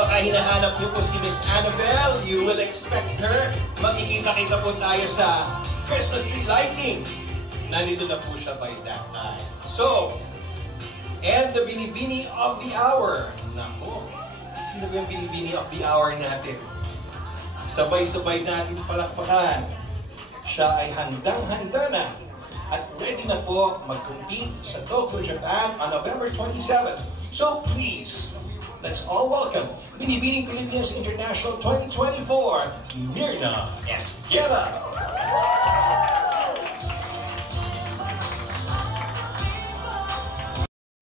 baka hinahanap niyo po si Miss Annabelle. You will expect her. Makikita-kita po tayo sa Christmas tree lighting. Nandito na po siya by that time. So, and the Binibini of the Hour. Nako, sino ba yung Binibini of the Hour natin? Sabay-sabay natin palakpakan. Siya ay handang-handa na at ready na po mag-compete sa Tokyo, Japan on November 27. So please, let's all welcome Binibining Pilipinas International 2024, Myrna Esguerra.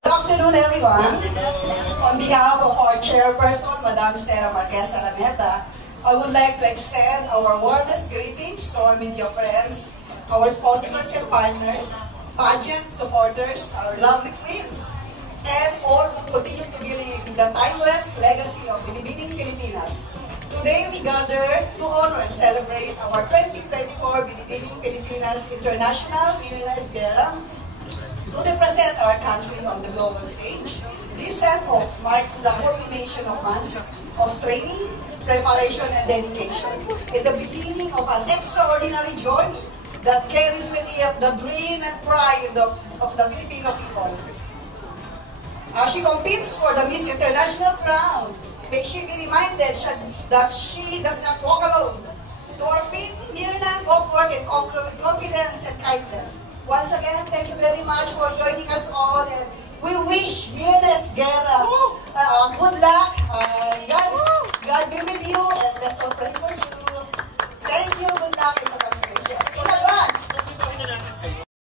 Good afternoon, everyone. On behalf of our chairperson, Madam Sarah Marquez Araneta, I would like to extend our warmest greetings to our media friends, our sponsors and partners, pageant supporters, our lovely queens, and all who continue to believe in the timeless legacy of Binibining Pilipinas. Today we gather to honor and celebrate our 2024 Binibining Pilipinas International Myrna Esguerra to represent our country on the global stage. This send-off marks the culmination of months of training, preparation, and dedication, and the beginning of an extraordinary journey that carries with it the dream and pride of the Filipino people. As she competes for the Miss International crown, may she be reminded that she does not walk alone. To our queen, Myrna, go forth and conquer with confidence and kindness. Once again, thank you very much for joining us all, and we wish Myrna Esguerra good luck. God be with you, and let's all pray for you. Thank you, good luck, and congratulations. In advance.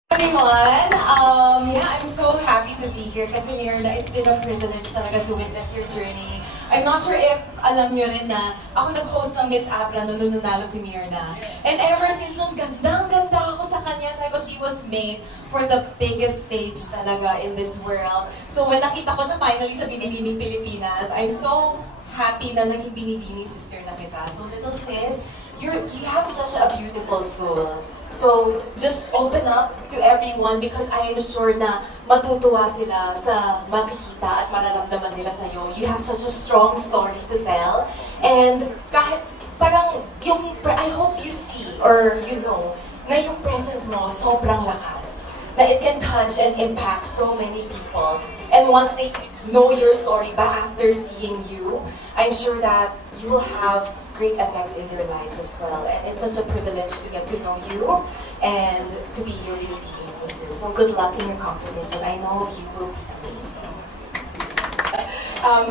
Everyone, I'm so happy to be here kasi Myrna, it's been a privilege talaga to witness your journey. I'm not sure if alam nyo rin na ako nag-host ng Miss Abra noon nanalo si Myrna. And ever since, ang gandang-ganda ako sa kanya. Sabi ko, she was made for the biggest stage talaga in this world. So when nakita ko siya finally sa Binibining Pilipinas, I'm so happy na naging Binibini sister na kita. So little sis, you have such a beautiful soul. So just open up to everyone because I am sure na matutuwa sila sa makikita at mararamdaman nila sa'yo. You have such a strong story to tell. And kahit parang yung, I hope you see or you know na yung presence mo sobrang lakas. Na it can touch and impact so many people. And once they know your story, but after seeing you, I'm sure that you will have great effects in their lives as well. And it's such a privilege to get to know you and to be your Binibini sister. So good luck in your competition. I know you will be amazing.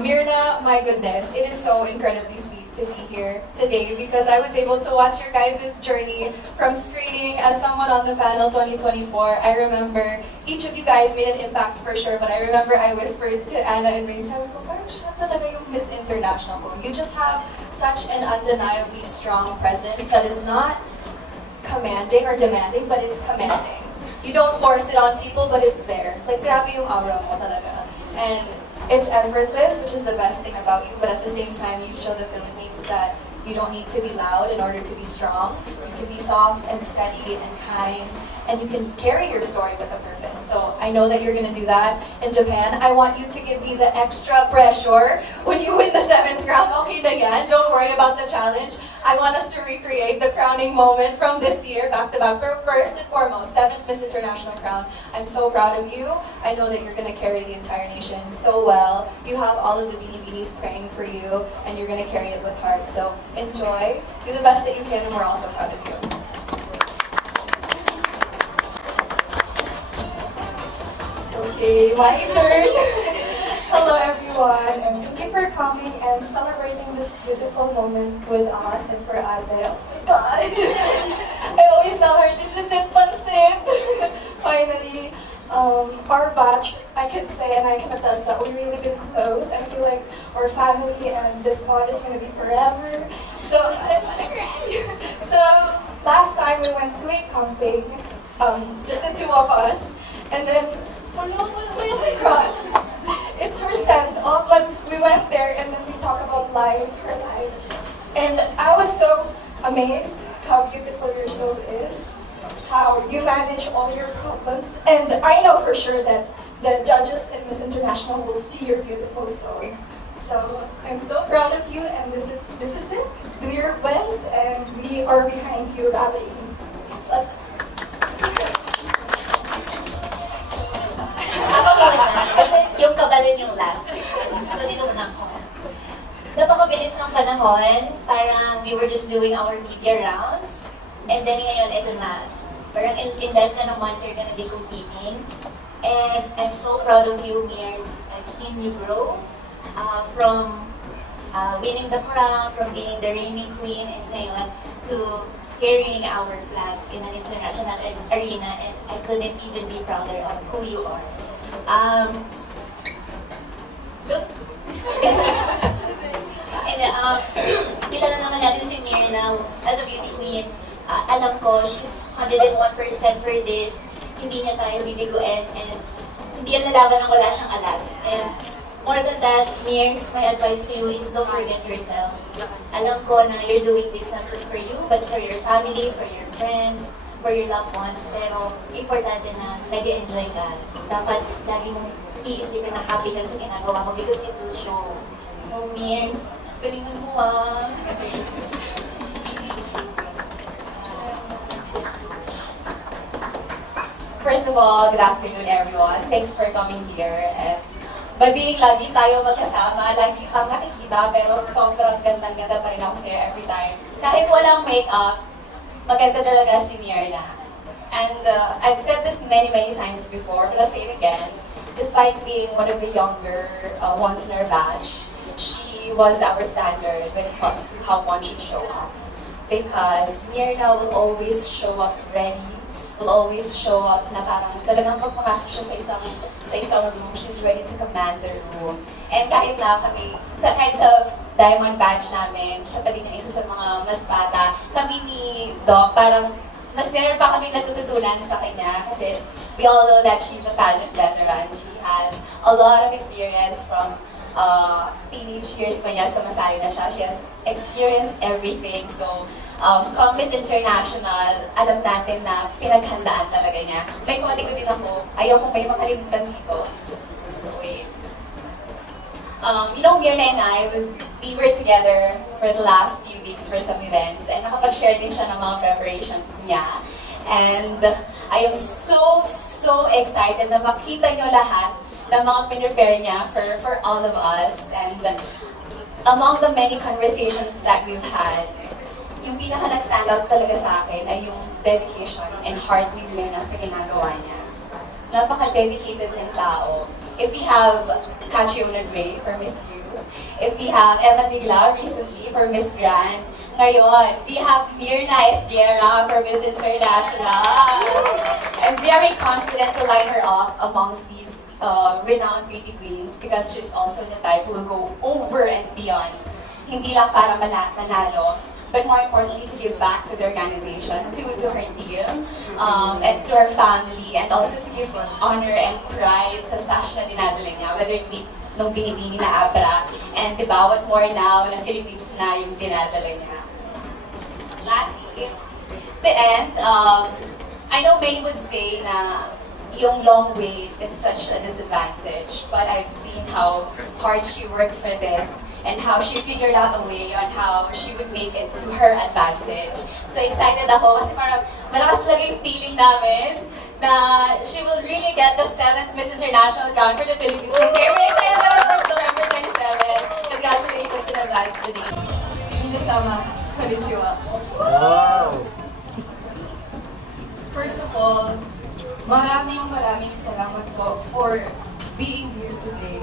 Myrna, my goodness, it is so incredibly sweet to be here today because I was able to watch your guys' journey from screening as someone on the panel 2024. I remember each of you guys made an impact for sure, but I remember I whispered to Anna and Rain, sabi ko, parang siya talaga yung Miss International ko. You just have such an undeniably strong presence that is not commanding or demanding, but it's commanding. You don't force it on people, but it's there. Like, grabe yung aura mo talaga. And it's effortless, which is the best thing about you, but at the same time, you show the Philippines that you don't need to be loud in order to be strong. You can be soft and steady and kind, and you can carry your story with a purpose. So I know that you're going to do that in Japan. I want you to give me the extra pressure when you win the 7th round. Okay na yan, don't worry about the challenge. I want us to recreate the crowning moment from this year, back-to-back. First and foremost, 7th Miss International crown. I'm so proud of you. I know that you're going to carry the entire nation so well. You have all of the Binibinis praying for you, and you're going to carry it with heart. So enjoy, do the best that you can, and we're also proud of you. Okay, my turn. Hello everyone, and thank you for coming and celebrating this beautiful moment with us and for Ate. Oh my God! I always tell her, this isn't pansit! Finally, our batch, I can say and I can attest that we've really been close. I feel like our family and this bond is going to be forever. So, I want to cry. So, last time we went to a camping, just the two of us, and then, oh my God. It's her send-off, but we went there and then we talked about life, her life. And I was so amazed how beautiful your soul is, how you manage all your problems. And I know for sure that the judges in Miss International will see your beautiful soul. So I'm so proud of you, and this is it. Do your best, and we are behind you rallying. Ako muna, kasi yung kabalin yung last. So dito muna ako. Napakabilis ng panahon, parang we were just doing our media rounds. And then ngayon, ito na. Parang in less than a month, you're gonna be competing. And I'm so proud of you, Mirks. I've seen you grow from winning the crown, from being the reigning queen, and ngayon to carrying our flag in an international arena. And I couldn't even be prouder of who you are. Look. And kilala naman natin si Myrna as a beauty queen. Alam ko, she's 101% for this. Hindi niya tayo bibiguin, and hindi yan lalaban ng wala siyang alas. And more than that, Mirks, my advice to you is don't forget yourself. Alam ko na you're doing this not just for you, but for your family, for your friends, for your loved ones. Pero importante na nag-enjoy ka. Dapat lagi mong iisipin na happy ka sa ginagawa mo because it will show. So Mirks, galingan mo ah. First of all, good afternoon everyone. Thanks for coming here. And bading lagi tayo magkasama, lagi kang nakikita, pero sobrang gandang-ganda pa rin ako sa'yo every time. Kahit walang makeup, maganda talaga si Myrna. And I've said this many times before, but I'll say it again. Despite being one of the younger ones in our batch, she was our standard when it comes to how one should show up. Because Myrna will always show up ready, will always show up na parang talagang pag pumasok siya sa isang room, she's ready to command the room. And kahit na kami, kahit sa diamond badge namin, siya pa din ang isa sa mga mas bata. Kami ni Doc, parang mas meron pa kami natututunan sa kanya kasi we all know that she's a pageant veteran. She has a lot of experience from teenage years pa niya, sumasali na siya. She has experienced everything. So, come Miss International, alam natin na pinaghandaan talaga niya. May konti ko din ako. Ayokong may makalimutan dito. So, wait. You know, Myrna and I, we were together for the last few weeks for some events. And nakapag-share din siya ng mga preparations niya. And I am so excited na makita niyo lahat ng mga pinrepare niya for all of us. And among the many conversations that we've had, yung pinaka nag-stand out talaga sa akin ay yung dedication and heart ni Myrna sa ginagawa niya. Napaka-dedicated ng tao. If we have Catriona Gray for Miss U, if we have Emma Digla recently for Miss Grand, ngayon, we have Myrna Esguerra for Miss International. I'm very confident to line her up amongst these renowned beauty queens because she's also the type who will go over and beyond. Hindi lang para manalo, but more importantly to give back to the organization, to her team, and to her family, and also to give honor and pride sa sash na dinadala niya, whether it be nung binibini na Abra, and diba, what more now na Philippines na yung dinadala niya. Lastly, the end, I know many would say na yung long wait is such a disadvantage, but I've seen how hard she worked for this and how she figured out a way on how she would make it to her advantage. So excited ako kasi parang malakas talaga yung feeling namin na she will really get the 7th Miss International crown for the Philippines. So we're excited about November 27. Congratulations in advance today. Minasama, konnichiwa. Wow! First of all, maraming salamat po for being here today.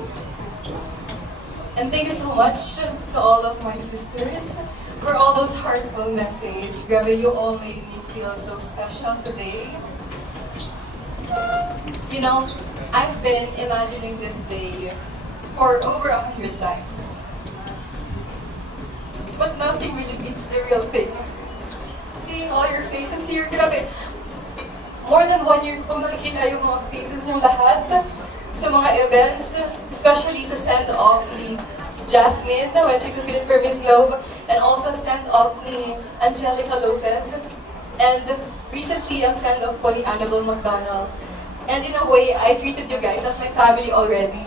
And thank you so much to all of my sisters for all those heartfelt messages. Grabe, you all made me feel so special today. You know, I've been imagining this day for over 100 times. But nothing really beats the real thing. Seeing all your faces here, grabe. More than 1 year ko nakikita yung mga faces ng lahat sa mga events, especially sa send-off ni Jasmine when she competed for Miss Globe, and also send-off ni Angelica Lopez. And recently, ang send-off po ni Annabelle McDonald. And in a way, I treated you guys as my family already.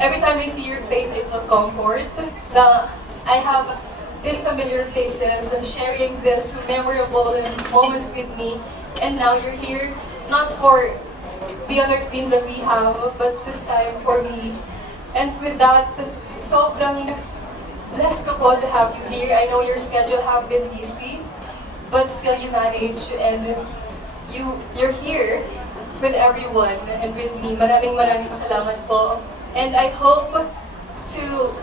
Every time I see your face, I feel comfort. I have these familiar faces and sharing these memorable moments with me. And now you're here, not for the other queens that we have, but this time for me. And with that, sobrang blessed ko po to have you here. I know your schedule have been busy, but still you manage, and you're here with everyone and with me. Maraming salamat po. And I hope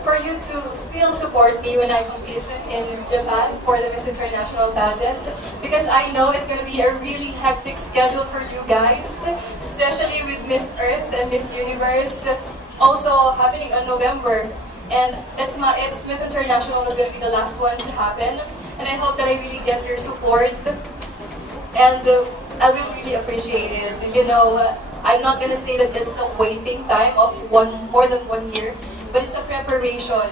for you to still support me when I compete in Japan for the Miss International pageant, because I know it's going to be a really hectic schedule for you guys, especially with Miss Earth and Miss Universe. It's also happening on November, and it's Miss International is going to be the last one to happen, and I hope that I really get your support, and I will really appreciate it. You know, I'm not going to say that it's a waiting time of more than 1 year, but it's a preparation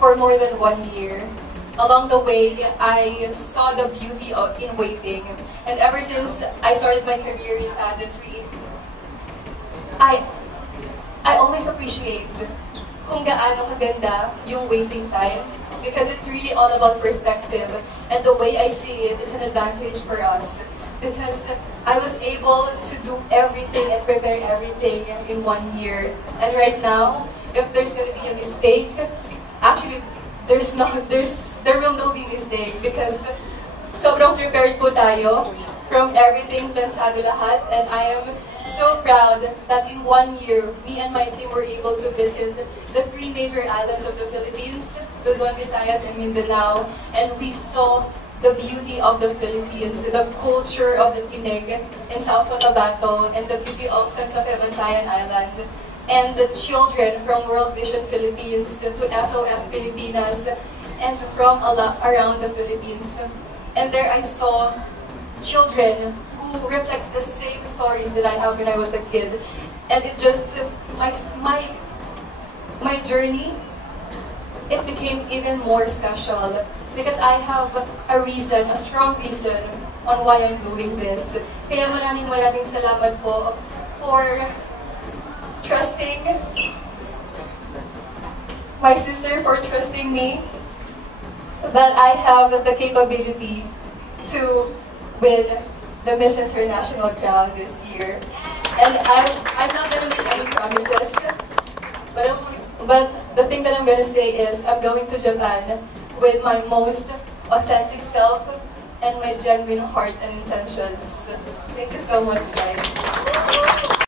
for more than 1 year. Along the way, I saw the beauty in waiting, and ever since I started my career in pageantry, I always appreciate kung gaano kaganda yung waiting time, because it's really all about perspective, and the way I see it is an advantage for us, because I was able to do everything and prepare everything in 1 year. And right now, if there's gonna be a mistake, actually, there will no be mistake, because sobrang prepared po tayo from everything, planchado lahat, and I am so proud that in 1 year, me and my team were able to visit the 3 major islands of the Philippines, Luzon, Visayas, and Mindanao, and we saw the beauty of the Philippines, the culture of the Tinig in South Cotabato, and the beauty of Santa Fe Bantayan Island, and the children from World Vision Philippines to SOS Pilipinas, and from around the Philippines. And there I saw children who reflects the same stories that I have when I was a kid, and it just my journey, it became even more special, because I have a strong reason on why I'm doing this. Kaya maraming salamat po for trusting my sister, for trusting me that I have the capability to win the Miss International crown this year. And I'm not gonna make any promises, but the thing that I'm gonna say is I'm going to Japan with my most authentic self and my genuine heart and intentions. Thank you so much, guys.